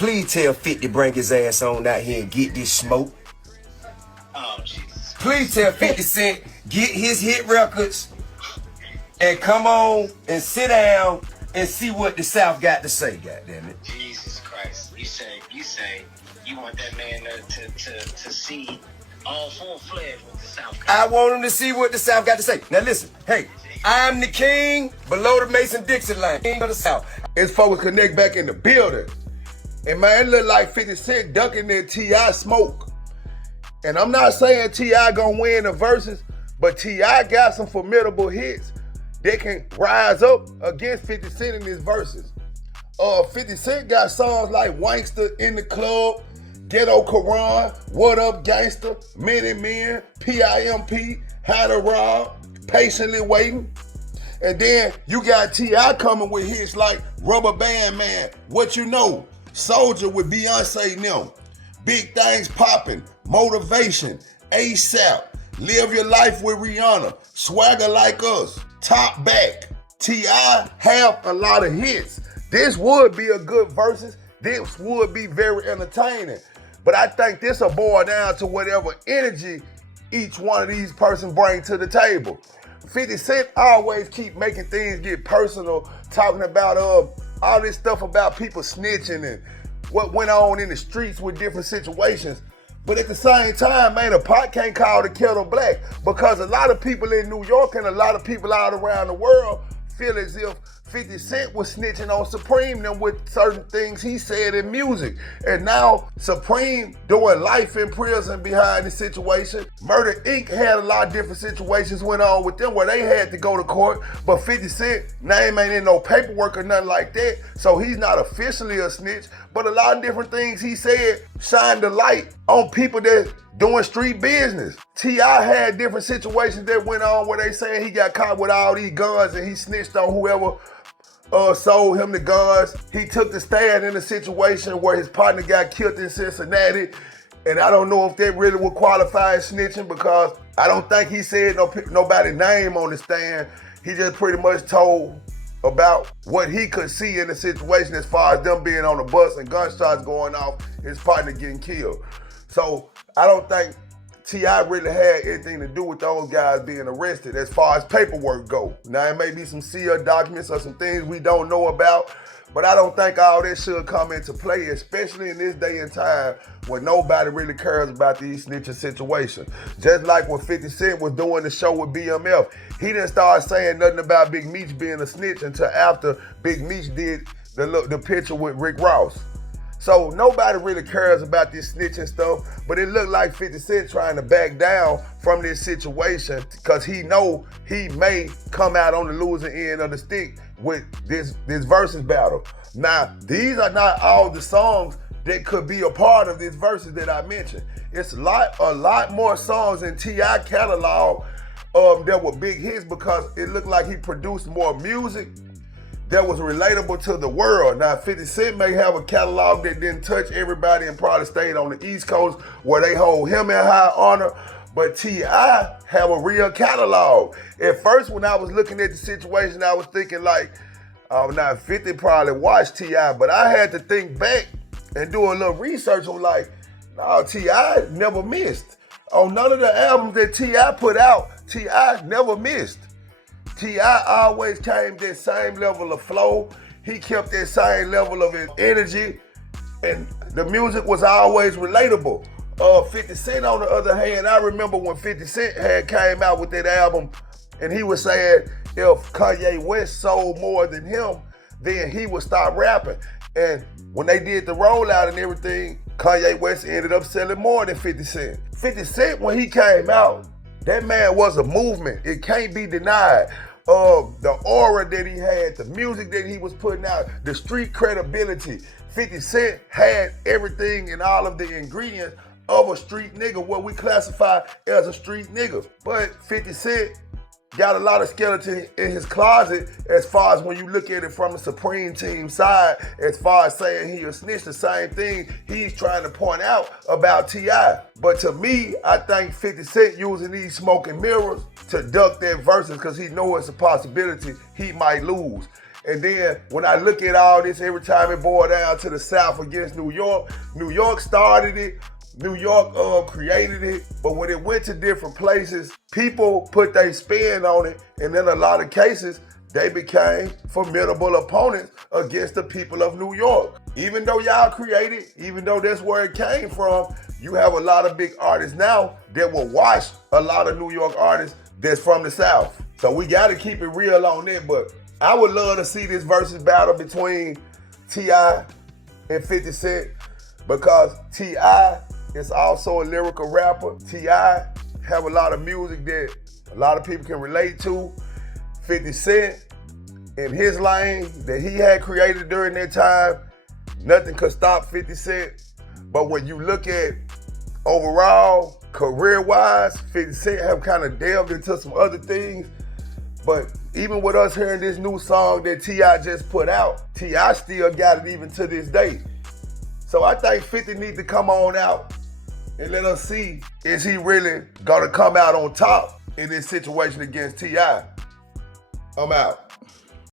Please tell 50 bring his ass on out here and get this smoke. Oh, Jesus. Please tell 50 Cent get his hit records and come on and sit down and see what the South got to say, goddammit. Jesus Christ. You say you want that man to see all full-fledged what the South got. I want him to see what the South got to say. Now listen, hey, I'm the king below the Mason-Dixon line, king of the South. It's folks connect back in the building. And man, it look like 50 Cent ducking that T.I. smoke. And I'm not saying T.I. gonna win the verses, but T.I. got some formidable hits that can rise up against 50 Cent in his verses. 50 Cent got songs like Wankster, In the Club, Ghetto Quran, What Up Gangster, Many Men, P.I.M.P., How to Rob, Patiently Waiting. And then you got T.I. coming with hits like Rubber Band Man, What You Know, Soldier with Beyonce and them, Big Things Poppin', Motivation, ASAP, Live Your Life with Rihanna, Swagger Like Us, Top Back. T.I. have a lot of hits. This would be a good versus. This would be very entertaining. But I think this will boil down to whatever energy each one of these persons bring to the table. 50 Cent always keep making things get personal, talking about all this stuff about people snitching and what went on in the streets with different situations. But at the same time, man, a pot can't call the kettle black, because a lot of people in New York and a lot of people out around the world feel as if 50 Cent was snitching on Supreme them with certain things he said in music. And now Supreme doing life in prison behind the situation. Murder Inc. had a lot of different situations went on with them where they had to go to court, but 50 Cent name ain't in no paperwork or nothing like that, so he's not officially a snitch. But a lot of different things he said shined the light on people that doing street business. T.I. had different situations that went on where they saying he got caught with all these guns and he snitched on whoever sold him the guns. He took the stand in a situation where his partner got killed in Cincinnati, and I don't know if that really would qualify as snitching, because I don't think he said nobody's name on the stand. He just pretty much told about what he could see in the situation as far as them being on the bus and gunshots going off, his partner getting killed. So I don't think T.I. really had anything to do with those guys being arrested as far as paperwork go. Now, it may be some sealed documents or some things we don't know about, but I don't think all this should come into play, especially in this day and time when nobody really cares about these snitching situations. Just like when 50 Cent was doing the show with BMF, he didn't start saying nothing about Big Meech being a snitch until after Big Meech did the picture with Rick Ross. So nobody really cares about this snitching stuff, but it looked like 50 Cent trying to back down from this situation because he know he may come out on the losing end of the stick with this versus battle. Now, these are not all the songs that could be a part of this versus that I mentioned. It's a lot more songs in T.I. catalog that were big hits, because it looked like he produced more music that was relatable to the world. Now, 50 Cent may have a catalog that didn't touch everybody and probably stayed on the East Coast where they hold him in high honor, but T.I. have a real catalog. At first, when I was looking at the situation, I was thinking like, oh, now 50 probably watched T.I., but I had to think back and do a little research on like, no, T.I. never missed. On none of the albums that T.I. put out, T.I. never missed. T.I. always came that same level of flow. He kept that same level of energy, and the music was always relatable. 50 Cent, on the other hand, I remember when 50 Cent had came out with that album, and he was saying if Kanye West sold more than him, then he would stop rapping. And when they did the rollout and everything, Kanye West ended up selling more than 50 Cent. 50 Cent, when he came out, that man was a movement. It can't be denied. The aura that he had, the music that he was putting out, the street credibility. 50 Cent had everything and all of the ingredients of a street nigga, what we classify as a street nigga. But 50 Cent got a lot of skeleton in his closet as far as when you look at it from the Supreme Team side, as far as saying he a snitch, the same thing he's trying to point out about T.I. But to me, I think 50 Cent using these smoke and mirrors to duck that verses because he knows it's a possibility he might lose. And then when I look at all this, every time it boiled down to the South against New York started it, New York created it, but when it went to different places, people put their spin on it, and in a lot of cases, they became formidable opponents against the people of New York. Even though y'all created, even though that's where it came from, you have a lot of big artists now that will watch a lot of New York artists that's from the South. So we gotta keep it real on that, but I would love to see this versus battle between T.I. and 50 Cent, because T.I. is also a lyrical rapper. T.I. have a lot of music that a lot of people can relate to. 50 Cent, in his lane that he had created during that time, nothing could stop 50 Cent. But when you look at overall, career-wise, 50 Cent have kind of delved into some other things. But even with us hearing this new song that T.I. just put out, T.I. still got it even to this day. So I think 50 need to come on out and let us see, is he really gonna come out on top in this situation against T.I.? I'm out.